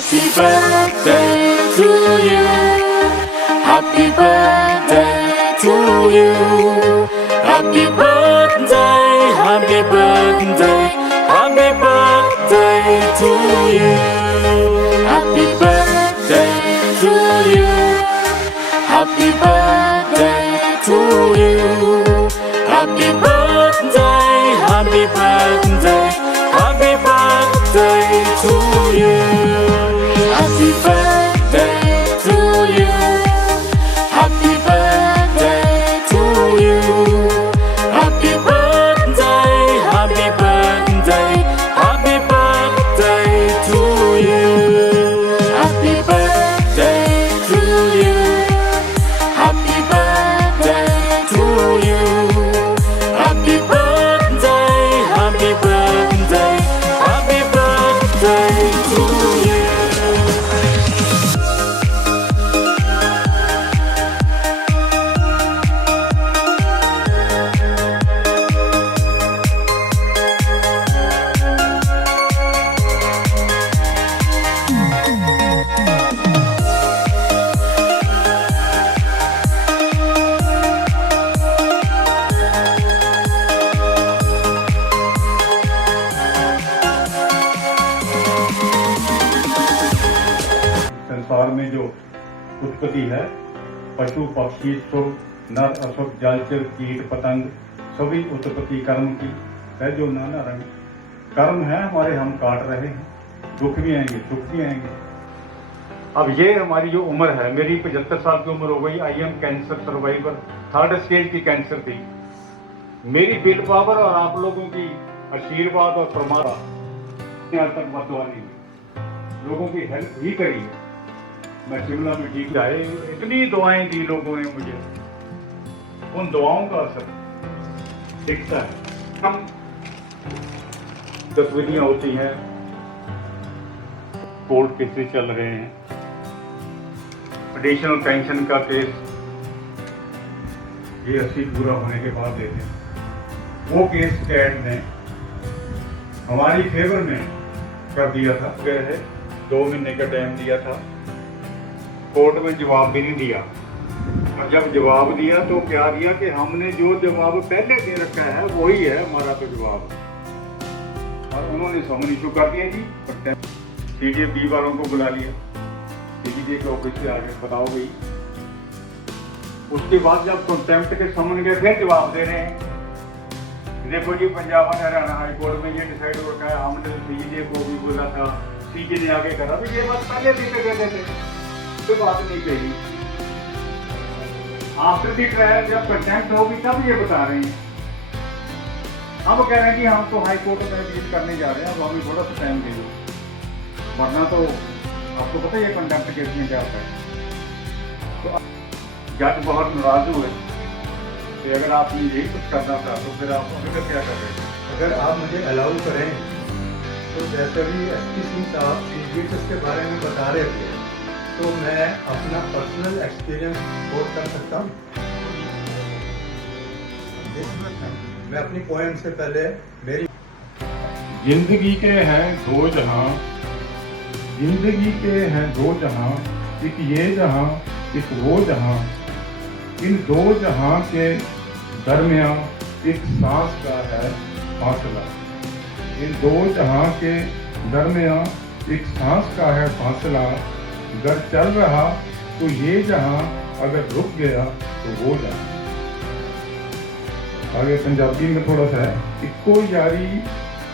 Happy birthday to you. Happy birthday to you. Happy birthday, happy birthday, happy birthday to you. Happy birthday to you. Happy birthday to you. Happy birthday, happy birthday, happy birthday to you. Happy birthday to you. Happy birthday to you. Happy birthday, happy birthday, happy birthday to you. Happy birthday to you. Happy birthday to you. Happy birthday, happy birthday, happy birthday to you. संसार में जो उत्पत्ति है, पशु पक्षी सुख नर असुख जलचर कीट पतंग सभी उत्पत्ति कर्म की है। जो नाना रंग कर्म है हमारे, हम काट रहे हैं। दुख भी आएंगे सुख भी आएंगे। अब ये हमारी जो उम्र है, मेरी 75 साल की उम्र हो गई। I am cancer survivor, 3rd stage की कैंसर थी। मेरी विल पावर और आप लोगों की आशीर्वाद और परमात्मा आज तक बददुआ नहीं, लोगों की हेल्प भी करी। मैं शिमला में ठीक जाए, इतनी दुआएं दी लोगों ने मुझे, उन दुआओं का असर दिखता है। हम गतिविधियां होती हैं, कोर्ट केसेस चल रहे हैं, एडिशनल पेंशन का केस ये 80 पूरा होने के बाद देते हैं। वो केस कैट ने हमारी फेवर में कर दिया था। गए है 2 महीने का टाइम दिया था, कोर्ट में जवाब भी नहीं दिया। और जब जवाब दिया तो क्या दिया कि हमने जो जवाब पहले दे रखा है वही है हमारा तो जवाब। और उन्होंने समन इशू कर दिया जी, CDA वालों को बुला लिया, CDA के ऑफिस से आगे बताओ गई। उसके बाद जब कंटेम्प्ट के समन गए फिर जवाब दे रहे हैं। देखो जी, पंजाब और हरियाणा हाई कोर्ट में ये डिसाइड हो रखा है, हमने CDA को भी बोला था, CDA ने आगे करा। तो ये बात पहले भी कहते थे, तो बात नहीं कही। आफ्टर दी ट्रायल जब कंटेम्प्ट होगी तब ये बता रहे हैं। अब कह रहे हैं कि हम तो हाई कोर्ट में डील करने जा रहे हैं, अब हमें थोड़ा सा टाइम दे दो, वरना तो आपको पता है ये कंटेम्प्ट केस में क्या होता है। तो जज बहुत नाराज हुए कि अगर आपने यही कुछ करना था तो फिर आप अभी तक क्या कर रहे थे। अगर आप मुझे अलाउ करें तो जैसे भी SP सिंह साहब CGH के बारे में बता रहे थे, तो मैं अपना पर्सनल एक्सपीरियंस कोट कर सकता हूँ। मैं अपनी पोएम से पहले मेरी जिंदगी के हैं दो जहां, जिंदगी के हैं दो जहां, एक ये जहां एक वो जहां, इन दो जहां के दरमियां एक सांस का है फासला। इन दो जहां के दरमियां एक सांस का है फासला। अगर चल रहा तो ये जहां, अगर रुक गया तो वो जहां। आगे पंजाबी में थोड़ा सा है। इक्को यारी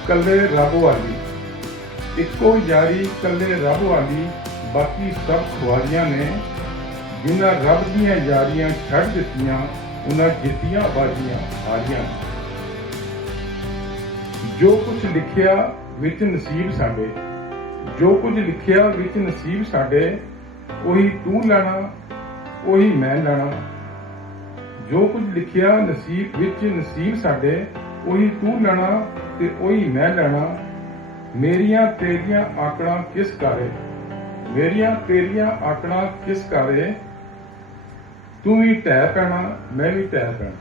कल्ले रब वाली, इक्को यारी कल्ले रब वाली, बाकी सब खुआरियां ने। जिन्हां रब दियां यारियां छड़ दित्तियां, उन्हां जित्तियां बाजियां हारियां। जो कुछ लिखिया विच नसीब साडे, जो कुछ लिखिया विच नसीब साडे, ਉਹੀ ਤੂੰ ਲੈਣਾ ਉਹੀ ਮੈਂ ਲੈਣਾ। ਜੋ ਕੁਝ ਲਿਖਿਆ ਨਸੀਬ ਵਿੱਚ ਨਸੀਬ ਸਾਡੇ, ਉਹੀ ਤੂੰ ਲੈਣਾ ਤੇ ਉਹੀ ਮੈਂ ਲੈਣਾ। ਮੇਰੀਆਂ ਤੇਰੀਆਂ ਆਕੜਾਂ ਕਿਸ ਕਾਰੇ, ਮੇਰੀਆਂ ਤੇਰੀਆਂ ਆਕੜਾਂ ਕਿਸ ਕਾਰੇ। ਤੂੰ ਵੀ ਢਹਿ ਪੈਣਾ ਮੈਂ ਵੀ ਢਹਿ ਪੈਣਾ।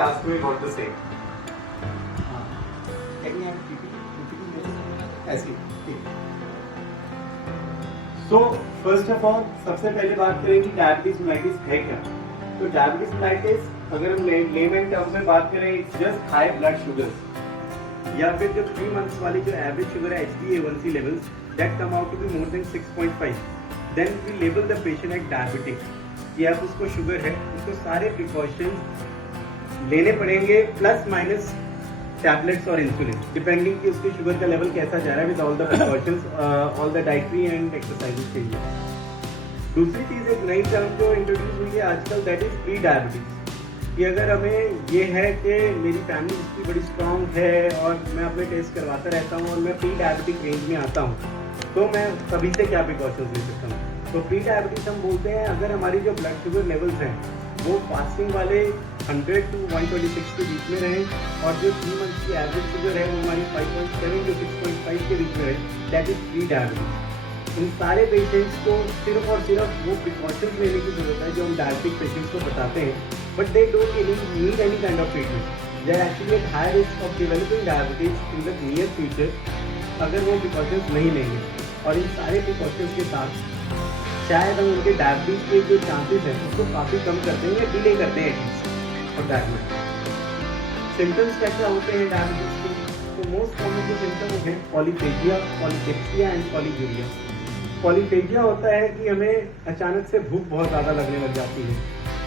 asked me what to say. Can you ऐसी ठीक। So first of all सबसे पहले बात करें कि डायबिटीज मेलाइटिस है क्या। तो डायबिटीज मेलाइटिस अगर हम लेमन टर्म्स में बात करें, it's just high blood sugars या फिर जो 3 मंथ्स वाली जो एवरेज शुगर है HbA1c levels that come out to be more than 6.5, then we label the patient at diabetic कि आप उसको शुगर है, उसको सारे प्रिकॉशंस लेने पड़ेंगे प्लस माइनस टैबलेट्स और इंसुलिन डिपेंडिंग कि उसकी शुगर का लेवल कैसा जा रहा है with all the precautions, all the dietary and exercises के लिए। दूसरी चीज़ एक नई टर्म जो इंट्रोड्यूस हुई है आजकल दैट इज प्री डायबिटीज, कि अगर हमें ये है कि मेरी फैमिली हिस्ट्री बड़ी स्ट्रांग है और मैं अपने टेस्ट करवाता रहता हूँ और मैं प्री डायबिटिक रेंज में आता हूँ, तो मैं सभी से क्या प्रिकॉशंस ले सकता हूँ। तो प्री डायबिटीज हम बोलते हैं अगर हमारी जो ब्लड शुगर लेवल्स हैं वो फास्टिंग वाले 100 to 126 के बीच में रहें और जो 3 मंथ्स की एवरेज शुगर है वो हमारी 5.7 to 6.5 के बीच में रहे, दैट इज प्री डायबिटीज। इन सारे पेशेंट्स को सिर्फ और सिर्फ वो प्रिकॉशंस लेने की जरूरत है जो हम डायबिटिक पेशेंट्स को बताते हैं, but they don't need any kind of treatment. They are actually at high risk of developing diabetes in the near future अगर वो प्रिकॉशंस नहीं लेंगे। और इन सारे प्रिकॉशंस के साथ शायद हम उनके डायबिटीज के जो चांसेस हैं उसको काफ़ी कम करते हैं या डिले करते हैं at least for that matter. Symptoms कैसे होते हैं डायबिटीज के? तो मोस्ट कॉमन जो सिम्टम्स हैं पॉलीफेजिया, पॉलीपेप्सिया एंड पॉलीयूरिया। पॉलीफेजिया होता है कि हमें अचानक से भूख बहुत ज़्यादा लगने लग जाती है,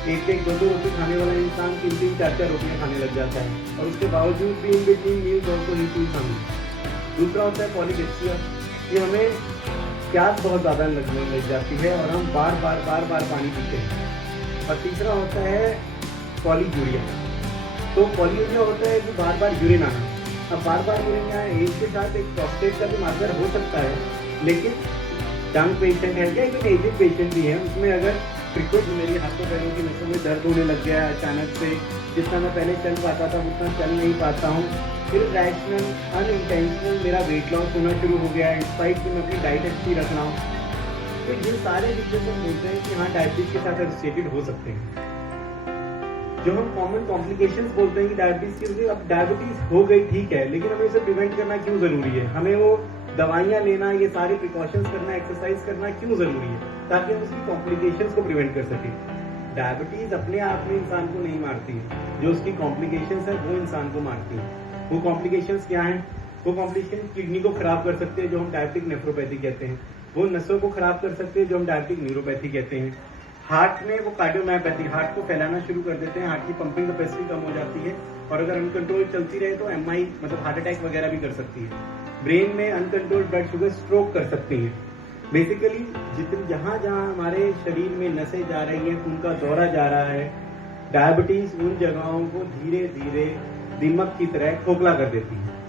एक दो रोटी खाने वाला इंसान 3 4 रोटियाँ खाने लग जाता है और उसके बावजूद भी in between meals also he feel hungry. दूसरा होता है पॉलीपेप्सिया, ये हमें प्यास बहुत ज़्यादा लगने लग जाती है और हम बार बार पानी पीते हैं। और तीसरा होता है पॉलीयूरिया। तो पॉलीयूरिया होता है कि बार यूरिन आना। अब बार यूरिन आना एज के साथ एक प्रोस्टेट का भी मार्कर हो सकता है, लेकिन यंग पेशेंट है या एक एजेड पेशेंट भी है उसमें अगर फ्रिक्वेंट मेरी हाथों पैरों की नसों में दर्द होने लग गया है अचानक से, जितना मैं पहले चल पाता था उतना चल नहीं पाता हूँ, फिर रैशनल अनइंटेंशनल मेरा वेट लॉस होना शुरू हो गया है इंस्पाइट कि मैं अपनी डाइट अच्छी रख रहा हूँ, तो ये सारे डिजीज हम बोलते हैं कि हाँ डायबिटीज के साथ एसोसिएटेड हो सकते हैं। जो हम कॉमन कॉम्प्लिकेशंस बोलते हैं कि डायबिटीज की, अब डायबिटीज हो गई ठीक है, लेकिन हमें इसे प्रिवेंट करना क्यों जरूरी है? हमें वो दवाइयाँ लेना, ये सारे प्रिकॉशंस करना, एक्सरसाइज करना क्यों जरूरी है? ताकि हम उसकी कॉम्प्लिकेशंस को प्रिवेंट कर सकें। डायबिटीज अपने आप में इंसान को नहीं मारती, जो उसकी कॉम्प्लिकेशंस है वो इंसान को मारती है। वो कॉम्प्लिकेशंस क्या हैं? वो कॉम्प्लिकेशन किडनी को खराब कर सकते हैं जो हम डायबिटिक नेफ्रोपैथी कहते हैं, वो नसों को खराब कर सकते हैं जो हम डायबिटिक न्यूरोपैथी कहते हैं, हार्ट में वो कार्डियोमायोपैथी, हार्ट को फैलाना शुरू कर देते हैं, हार्ट की पंपिंग कैपेसिटी कम हो जाती है और अगर अनकंट्रोल चलती रहे तो MI मतलब हार्ट अटैक वगैरह भी कर सकती है। ब्रेन में अनकंट्रोल्ड ब्लड शुगर स्ट्रोक कर सकती है। बेसिकली जितनी जहाँ हमारे शरीर में नसें जा रही हैं, खून का दौरा जा रहा है, डायबिटीज उन जगहों को धीरे धीरे दीमक की तरह खोखला कर देती है।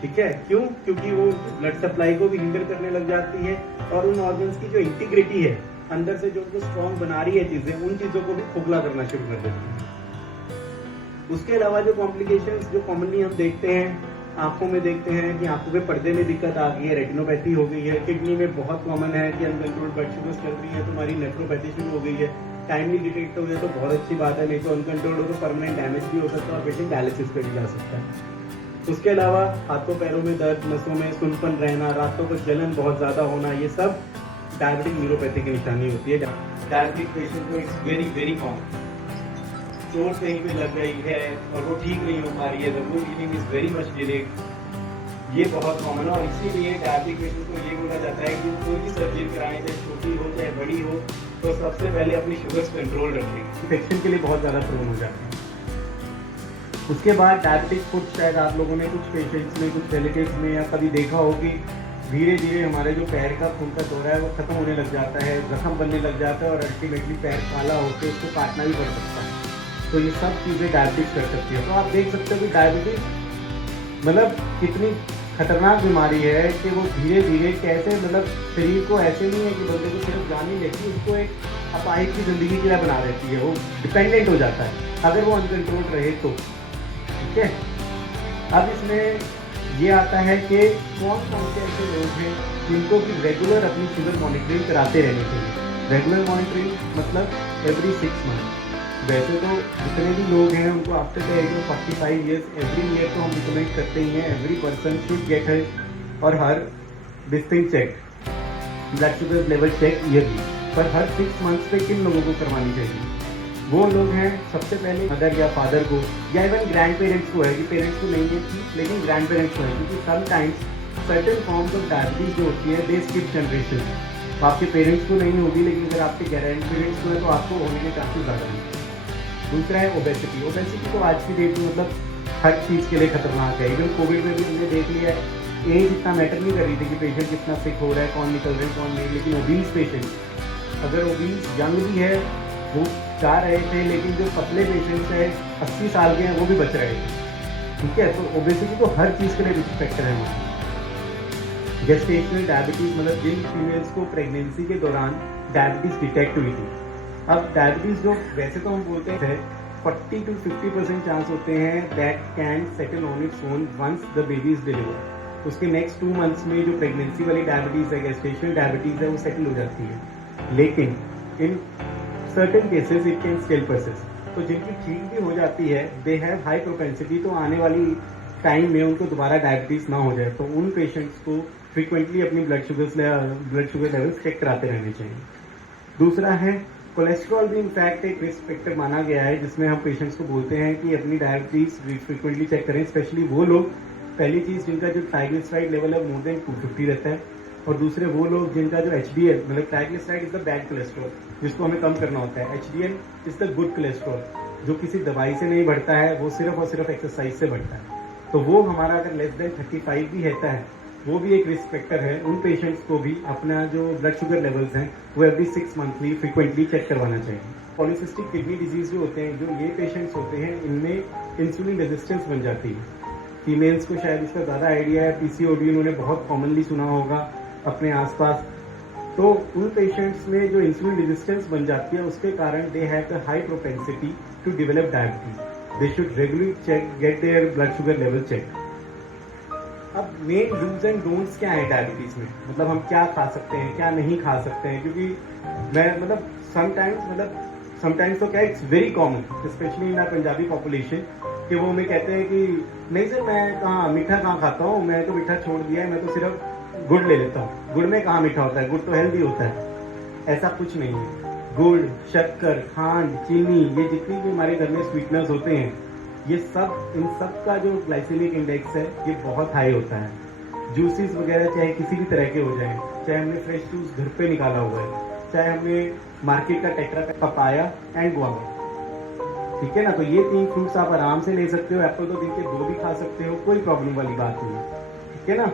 ठीक है, क्यों? क्योंकि वो ब्लड सप्लाई को भी हिंडर करने लग जाती है और उन ऑर्गन्स की जो इंटीग्रिटी है अंदर से जो उनको स्ट्रॉन्ग बना रही है चीजें, उन चीजों को भी खोखला करना शुरू कर देती है। उसके अलावा जो कॉम्प्लिकेशंस जो कॉमनली हम देखते हैं, आंखों में देखते हैं कि आंखों के पर्दे में दिक्कत आ गई है, रेटिनोपैथी हो गई है, किडनी में बहुत कॉमन है कि अनकंट्रोल्ड ब्लड शुगर चल रही है तो हमारी नेफ्रोपैथी शुरू हो गई है। टाइमली डिटेक्ट हो गया तो बहुत अच्छी बात है, नहीं तो अनकंट्रोल्ड हो तो परमानेंट डैमेज भी हो सकता है और पेशेंट डायलिसिस पे भी जा सकता है। उसके अलावा हाथों पैरों में दर्द, नसों में सुनपन रहना, रातों को जलन बहुत ज्यादा होना, ये सब डायबिटिक न्यूरोपैथी की निशानी होती है। डायबिटिक पेशेंट को इट्स वेरी कॉमन, चोट कहीं पे लग रही है और वो ठीक नहीं हो पा रही है, the wound healing is very much delayed, ये बहुत कॉमन है और इसीलिए डायबिटिक पेशेंट को ये बोला जाता है कि वो कोई भी सर्जरी कराएं, चाहे छोटी हो चाहे बड़ी हो, तो सबसे पहले अपनी शुगर्स कंट्रोल रखें। इन्फेक्शन के लिए बहुत ज़्यादा प्रोन हो जाते हैं। उसके बाद डायबिटिक फुट, शायद आप लोगों ने कुछ पेशेंट्स में, कुछ रिलेटिव्स में या कभी देखा हो कि धीरे धीरे हमारे जो पैर का खून का दौरा है वो खत्म होने लग जाता है, जख्म बनने लग जाता है और अल्टीमेटली पैर काला होकर उसको काटना भी पड़ सकता है। तो ये सब चीज़ें डायबिटीज कर सकती है। तो आप देख सकते हो कि डायबिटीज मतलब कितनी खतरनाक बीमारी है कि वो धीरे धीरे कैसे, मतलब शरीर को ऐसे नहीं है कि बंदे को सिर्फ जान ही लेती, उसको एक अपाहिज की ज़िंदगी की तरह बना देती है, वो डिपेंडेंट हो जाता है अगर वो अनकंट्रोल्ड रहे तो। ठीक है, अब इसमें ये आता है कि कौन कौन से ऐसे लोग हैं जिनको कि रेगुलर अपनी शुगर मॉनिटरिंग कराते रहनी चाहिए। रेगुलर मॉनिटरिंग मतलब एवरी 6 मंथ, वैसे तो जितने भी लोग हैं उनको after the age of 45 years every year तो हम रिकमेंड करते ही हैं every person should get his और हर डिस्टिंग check blood sugar level check yearly, पर हर 6 मंथ्स पे किन लोगों को करवानी चाहिए? वो लोग हैं सबसे पहले मदर या फादर को या इवन ग्रैंड पेरेंट्स को है कि पेरेंट्स को नहीं है लेकिन ग्रैंड पेरेंट्स को है, क्योंकि sometimes certain forms of diabetes जो होती है दे स्किप जनरेशन। आपके पेरेंट्स को नहीं होगी लेकिन अगर आपके ग्रैंड पेरेंट्स को है तो आपको होने के चांसेस ज़्यादा हैं। दूसरा है ओबेसिटी। ओबेसिटी तो आज की डेट में मतलब हर चीज़ के लिए खतरनाक है। इवन कोविड में भी हमने देख लिया है, एज इतना मैटर नहीं कर रही थी कि पेशेंट कितना सिक हो रहा है, कौन निकल रहे हैं कौन नहीं, लेकिन ओबीस पेशेंट अगर ओबीस यंग भी है वो जा रहे थे, लेकिन जो पतले पेशेंट्स हैं 80 साल के हैं वो भी बच रहे थे। ठीक है, तो ओबेसिटी तो हर चीज़ के लिए रिस्क फैक्टर है हमारा। गेस्टेशनल डायबिटीज़ मतलब जिन फीमेल्स को प्रेगनेंसी के दौरान डायबिटीज़ डिटेक्ट हुई थी। अब डायबिटीज़ जो वैसे तो हम बोलते हैं 40 to 50% चांस होते हैं that can settle on its own once the baby is delivered. उसके नेक्स्ट 2 मंथ्स में जो प्रेगनेंसी वाली डायबिटीज़ है, गेस्टेशनल डायबिटीज़ है, वो सेटल हो जाती है। लेकिन in certain cases it can still persist. तो जिनकी ठीक भी हो जाती है दे हैव हाई प्रोपेंसिटी, तो आने वाली टाइम में उनको दोबारा डायबिटीज़ ना हो जाए, तो उन पेशेंट्स को फ्रीक्वेंटली अपनी ब्लड शुगर लेवल्स चेक कराते रहने चाहिए। दूसरा है कोलेस्ट्रॉल भी इनफैक्ट एक रिस्क फैक्टर माना गया है, जिसमें हम पेशेंट्स को बोलते हैं कि अपनी डायबिटीज़ फ्रीक्वेंटली चेक करें, स्पेशली वो लोग पहली चीज़ जिनका जो ट्राइग्लिसराइड लेवल है मोर देन 250 रहता है, और दूसरे वो लोग जिनका जो HDL मतलब triglyceride is the bad cholesterol जिसको हमें कम करना होता है, HDL is the good cholesterol जो किसी दवाई से नहीं बढ़ता है, वो सिर्फ और सिर्फ एक्सरसाइज से बढ़ता है। तो वो हमारा अगर लेस देन 35 भी रहता है वो भी एक रिस्क फैक्टर है। उन पेशेंट्स को भी अपना जो ब्लड शुगर लेवल्स हैं वो एवरी 6 मंथली फ्रीक्वेंटली चेक करवाना चाहिए। पॉलीसिस्टिक किडनी डिजीज जो होते हैं, जो ये पेशेंट्स होते हैं, इनमें इंसुलिन रेजिस्टेंस बन जाती है। फीमेल्स को शायद इसका ज़्यादा आइडिया है, PCOD उन्होंने बहुत कॉमनली सुना होगा अपने आसपास। तो उन पेशेंट्स में जो इंसुलिन रेजिस्टेंस बन जाती है उसके कारण they have the high propensity to develop diabetes. They should regularly get their blood sugar level check. अब मेन डूज एंड डोंट्स क्या है डायबिटीज में, मतलब हम क्या खा सकते हैं क्या नहीं खा सकते हैं, क्योंकि मैं मतलब समटाइम्स तो क्या it's very common specially in Punjabi population कि वो हमें कहते हैं कि नहीं सर मैं कहाँ मीठा कहाँ खाता हूँ, मैं तो मीठा छोड़ दिया है, मैं तो सिर्फ गुड़ ले लेता हूँ। गुड़ में कहाँ मीठा होता है, गुड़ तो हेल्दी होता है। ऐसा कुछ नहीं है। गुड़, शक्कर, खांड, चीनी, ये जितनी भी हमारे घर में स्वीटनर्स होते हैं, ये सब इन सब का जो ग्लाइसेमिक इंडेक्स है ये बहुत हाई होता है। जूसेस वगैरह चाहे किसी भी तरह के हो जाएं, चाहे हमने फ्रेश जूस घर पे निकाला हुआ है, चाहे हमने मार्केट का टेट्रा पपाया एंड गुआवा, ठीक है ना, तो ये 3 फ्रूट्स आप आराम से ले सकते हो। एप्पल तो दिन के 2 भी खा सकते हो, कोई प्रॉब्लम वाली बात नहीं है, ठीक है ना।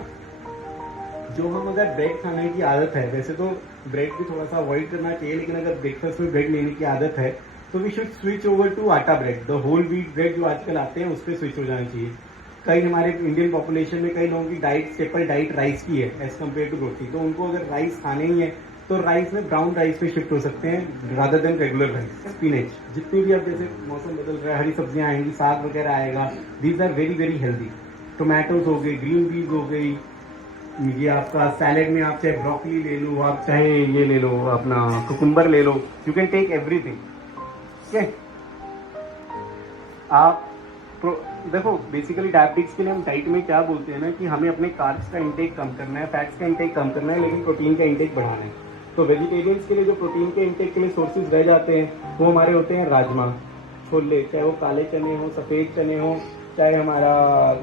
जो हम अगर ब्रेड खाने की आदत है, वैसे तो ब्रेड भी थोड़ा सा अवॉइड करना चाहिए, लेकिन अगर ब्रेकफास्ट में ब्रेड लेने की आदत है तो we should switch over to आटा bread. The whole wheat bread जो आजकल आते हैं उस पर स्विच हो जाना चाहिए। कई हमारे इंडियन पॉपुलेशन में कई लोगों की डाइट स्टेपल डाइट राइस की है एज कम्पेयर टू रोटी, तो उनको अगर राइस खाने ही है तो राइस में ब्राउन राइस पे शिफ्ट हो सकते हैं rather than regular rice. Spinach, जितनी भी अब जैसे मौसम बदल रहा है, हरी सब्जियां आएंगी, साग वगैरह आएगा, these are very very healthy. Tomatoes हो गई, ग्रीन पीज हो गई, ये आपका सैलेड में आप चाहे ब्रोकली ले लो, आप चाहे ये ले लो अपना कुकुम्बर ले लो, यू कैन टेक एवरीथिंग। ठीक है, आप देखो बेसिकली डायबिटिक्स के लिए हम डाइट में क्या बोलते हैं ना कि हमें अपने कार्ब्स का इंटेक कम करना है, फैट्स का इंटेक कम करना है, लेकिन प्रोटीन का इंटेक बढ़ाना है। तो वेजिटेरियंस के लिए जो प्रोटीन के इंटेक के लिए सोर्सेज रह जाते हैं वो हमारे होते हैं राजमा, छोले, चाहे वो काले चने हो, सफ़ेद चने हो, चाहे हमारा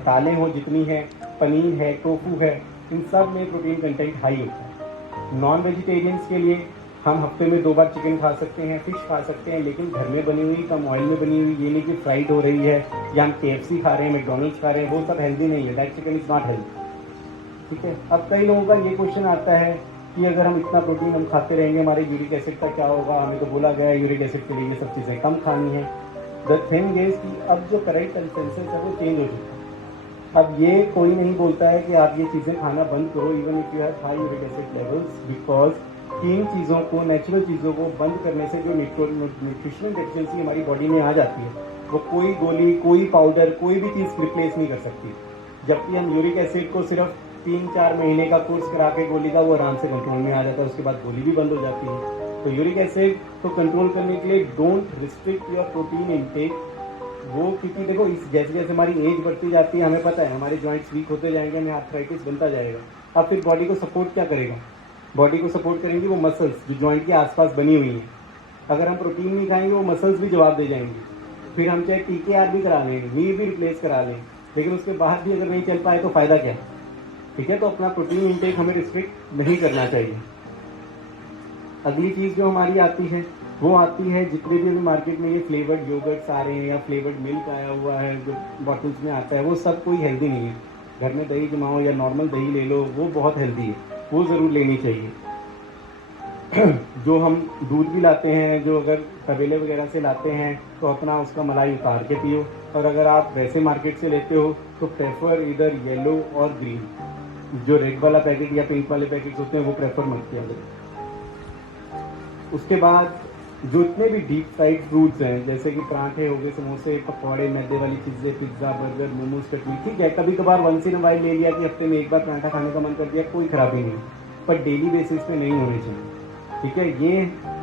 दालें हो जितनी है, पनीर है, टोफू है, इन सब में प्रोटीन कंटेंट हाई होता है। नॉन वेजिटेरियंस के लिए हम हफ्ते में 2 बार चिकन खा सकते हैं, फिश खा सकते हैं, लेकिन घर में बनी हुई, कम ऑयल में बनी हुई, ये नहीं कि फ्राइड हो रही है या हम KFC खा रहे हैं, मैकडोनल्ड्स खा रहे हैं, वो सब हेल्दी नहीं है। That chicken is not healthy, ठीक है। अब कई लोगों का ये क्वेश्चन आता है कि अगर हम इतना प्रोटीन हम खाते रहेंगे हमारे यूरिक एसिड का क्या होगा, हमें तो बोला गया है यूरिक एसिड के लिए ये सब चीज़ें कम खानी है। द थिंग इज कि अब जो करेक्ट कंसेंसस है वो चेंज हो चुका है। अब ये कोई नहीं बोलता है कि आप ये चीज़ें खाना बंद करो even if you have high uric acid levels, because in चीज़ों को, नेचुरल चीज़ों को बंद करने से जो न्यूट्रिशनल डेफिशिएंसी हमारी बॉडी में आ जाती है वो कोई गोली, कोई पाउडर, कोई भी चीज़ रिप्लेस नहीं कर सकती। जबकि हम यूरिक एसिड को सिर्फ 3-4 महीने का कोर्स करा के गोली का वो आराम से कंट्रोल में आ जाता है, उसके बाद गोली भी बंद हो जाती है। तो यूरिक एसिड तो तो कंट्रोल करने के लिए don't restrict your protein intake. वो क्योंकि देखो इस जैसे जैसे हमारी एज बढ़ती जाती है, हमें पता है हमारे जॉइंट्स वीक होते जाएंगे, हमें आर्थराइटिस बनता जाएगा। अब फिर बॉडी को सपोर्ट क्या करेगा? बॉडी को सपोर्ट करेंगी वो मसल्स जो जॉइंट के आसपास बनी हुई हैं। अगर हम प्रोटीन नहीं खाएंगे वो मसल्स भी जवाब दे जाएंगी। फिर हम चाहे TKR भी करा लें, नी भी रिप्लेस करा लें, लेकिन उसके बाद भी अगर नहीं चल पाए तो फ़ायदा क्या? ठीक है, तो अपना प्रोटीन इंटेक हमें रिस्ट्रिक्ट नहीं करना चाहिए। अगली चीज़ जो हमारी आती है वो आती है जितने भी अभी मार्केट में ये फ्लेवर्ड योगर्ट्स आ रहे हैं या फ्लेवर्ड मिल्क आया हुआ है जो बॉटल्स में आता है, वो सब कोई हेल्दी नहीं है। घर में दही जमाओ या नॉर्मल दही ले लो, वो बहुत हेल्दी है, वो ज़रूर लेनी चाहिए। जो हम दूध भी लाते हैं, जो अगर तबेले वगैरह से लाते हैं तो अपना उसका मलाई उतार के पियो, और अगर आप वैसे मार्केट से लेते हो तो प्रेफर इधर येलो और ग्रीन, जो रेड वाला पैकेट या पिंक वाले पैकेट होते हैं वो प्रेफर मत किया जाए। उसके बाद जो इतने भी डीप फ्राइड फ्रूट्स हैं जैसे कि पराठे हो गए, समोसे, पकौड़े, मैदे वाली चीज़ें, पिज्ज़ा, बर्गर, मोमोज, कटली, ठीक है कभी कभार वंस इन वाइल ले लिया कि हफ्ते में एक बार पराठा खाने का मन कर दिया, कोई खराबी नहीं, पर डेली बेसिस पे नहीं होनी चाहिए। ठीक है,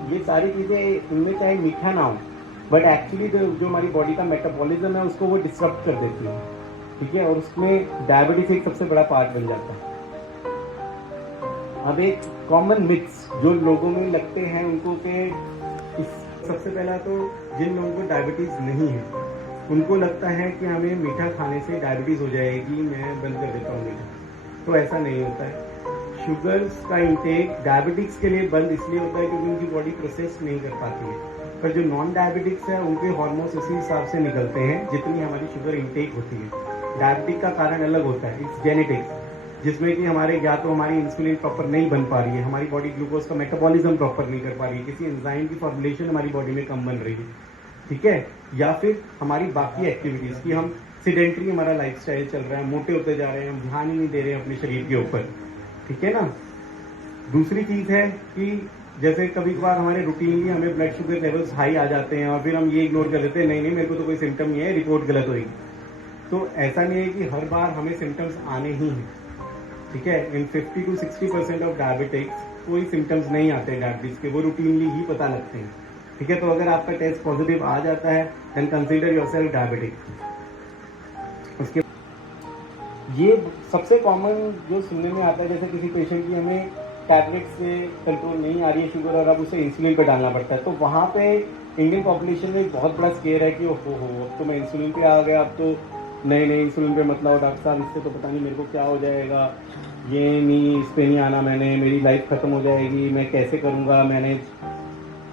ये सारी चीज़ें इनमें चाहे मीठा ना हो बट एक्चुअली जो हमारी बॉडी का मेटाबॉलिज्म है उसको वो डिस्टर्ब कर देती है। ठीक है, और उसमें डायबिटीज एक सबसे बड़ा पार्ट बन जाता है। अब एक कॉमन मिथ्स जो लोगों में लगते हैं उनको के सबसे पहला तो जिन लोगों को डायबिटीज़ नहीं है उनको लगता है कि हमें मीठा खाने से डायबिटीज़ हो जाएगी, मैं बंद कर देता हूँ मीठा, तो ऐसा नहीं होता है। शुगर्स का इंटेक डायबिटिक्स के लिए बंद इसलिए होता है क्योंकि उनकी बॉडी प्रोसेस नहीं कर पाती है, पर जो नॉन डायबिटिक्स है उनके हार्मोन्स उसी हिसाब से निकलते हैं जितनी हमारी शुगर इंटेक होती है। डायबिटिक का कारण अलग होता है, इट्स जेनेटिक्स, जिसमें कि हमारे या तो हमारी इंसुलिन प्रॉपर नहीं बन पा रही है, हमारी बॉडी ग्लूकोज का मेटाबॉलिज्म प्रॉपर नहीं कर पा रही है, किसी एंजाइम की फॉर्मुलेशन हमारी बॉडी में कम बन रही है। ठीक है, या फिर हमारी बाकी एक्टिविटीज़ की हम सीडेंट्री हमारा लाइफस्टाइल चल रहा है, मोटे होते जा रहे हैं, हम ध्यान ही नहीं दे रहे हैं अपने शरीर के ऊपर। ठीक है ना। दूसरी चीज़ है कि जैसे कभी कभार हमारे रूटीनली हमें ब्लड शुगर लेवल्स हाई आ जाते हैं और फिर हम ये इग्नोर कर देते हैं, नहीं मेरे को तो कोई सिम्टम नहीं है, रिपोर्ट गलत होगी। तो ऐसा नहीं है कि हर बार हमें सिम्टम्स आने ही हैं। ठीक है, इन 50 to 60% ऑफ डायबिटिक्स कोई सिम्टम्स नहीं आते डायबिटीज के, वो रूटीनली ही पता लगते हैं। ठीक है, तो अगर आपका टेस्ट पॉजिटिव आ जाता है देन कंसीडर योरसेल्फ डायबिटिक। उसके ये सबसे कॉमन जो सुनने में आता है, जैसे किसी पेशेंट की हमें टैबलेट से कंट्रोल नहीं आ रही है शुगर और अब उसे इंसुलिन पे डालना पड़ता है, तो वहाँ पे इंडियन पॉपुलेशन में एक बहुत बड़ा स्केयर है कि ओहो अब तो मैं इंसुलिन पे आ गया, अब तो नहीं इंसुलिन पे मत लाओ डॉक्टर साहब, इससे तो पता नहीं मेरे को क्या हो जाएगा, ये नहीं इस पे नहीं आना मैंने, मेरी लाइफ ख़त्म हो जाएगी, मैं कैसे करूँगा मैनेज।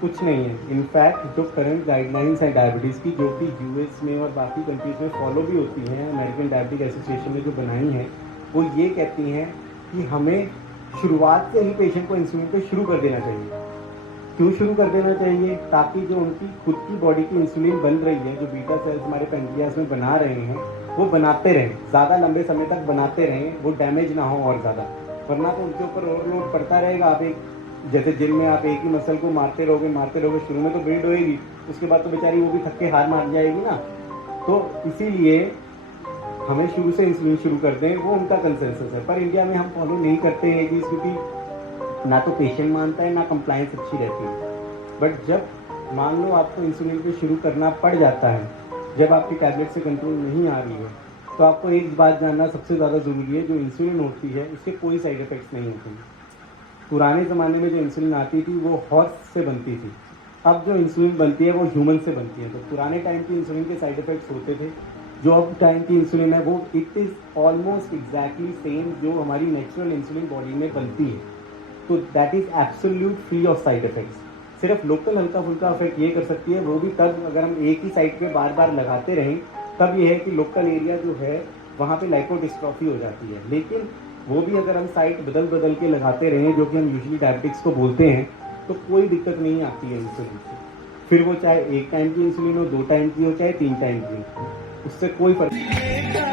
कुछ नहीं है। इनफैक्ट जो करंट गाइडलाइंस है डायबिटीज़ की, जो कि US में और बाकी कंट्रीज़ में फॉलो भी होती हैं, अमेरिकन डायबिटिक एसोसिएशन ने जो बनाई हैं, वो ये कहती हैं कि हमें शुरुआत से ही पेशेंट को इंसुलिन पे शुरू कर देना चाहिए। क्यों शुरू कर देना चाहिए? ताकि जो उनकी खुद की बॉडी की इंसुलिन बन रही है, जो बीटा सेल्स हमारे पेनक्रियास में बना रहे हैं, वो बनाते रहें, ज़्यादा लंबे समय तक बनाते रहें, वो डैमेज ना हो और ज़्यादा, वरना तो उनके ऊपर ओवरलोड पड़ता रहेगा। आप एक जैसे जिम में आप एक ही मसल को मारते रहोगे, शुरू में तो बिल्ड होएगी, उसके बाद तो बेचारी वो भी थक के हार मान जाएगी ना। तो इसीलिए हमें शुरू से इंसुलिन शुरू कर दें, वो उनका कंसेंसस है। पर इंडिया में हम फॉलो नहीं करते हैं चीज़, क्योंकि ना तो पेशेंट मानता है ना कंप्लायंस अच्छी रहती है। बट जब मान लो आपको इंसुलिन पे शुरू करना पड़ जाता है, जब आपकी टैबलेट से कंट्रोल नहीं आ रही है, तो आपको एक बात जानना सबसे ज़्यादा ज़रूरी है, जो इंसुलिन होती है उसके कोई साइड इफ़ेक्ट्स नहीं होते हैं। पुराने ज़माने में जो इंसुलिन आती थी वो हॉर्स से बनती थी, अब जो इंसुलिन बनती है वो ह्यूमन से बनती है। तो पुराने टाइम की इंसुलिन के साइड इफ़ेक्ट्स होते थे, जो अब टाइम की इंसुलिन है वो it is almost exactly same जो हमारी नेचुरल इंसुलिन बॉडी में बनती है। तो that is absolute free of side effects. सिर्फ लोकल हल्का फुल्का इफेक्ट ये कर सकती है, वो भी तब अगर हम एक ही साइड पे बार बार लगाते रहें, तब ये है कि लोकल एरिया जो है वहाँ पे लाइपोडिस्ट्रॉफी हो जाती है। लेकिन वो भी अगर हम साइड बदल के लगाते रहें, जो कि हम यूजुअली डायबिटिक्स को बोलते हैं, तो कोई दिक्कत नहीं आती है इंसुलिन से। फिर वो चाहे एक टाइम की इंसुलिन हो, 2 टाइम की हो, चाहे 3 टाइम की हो, उससे कोई फर्क नहीं।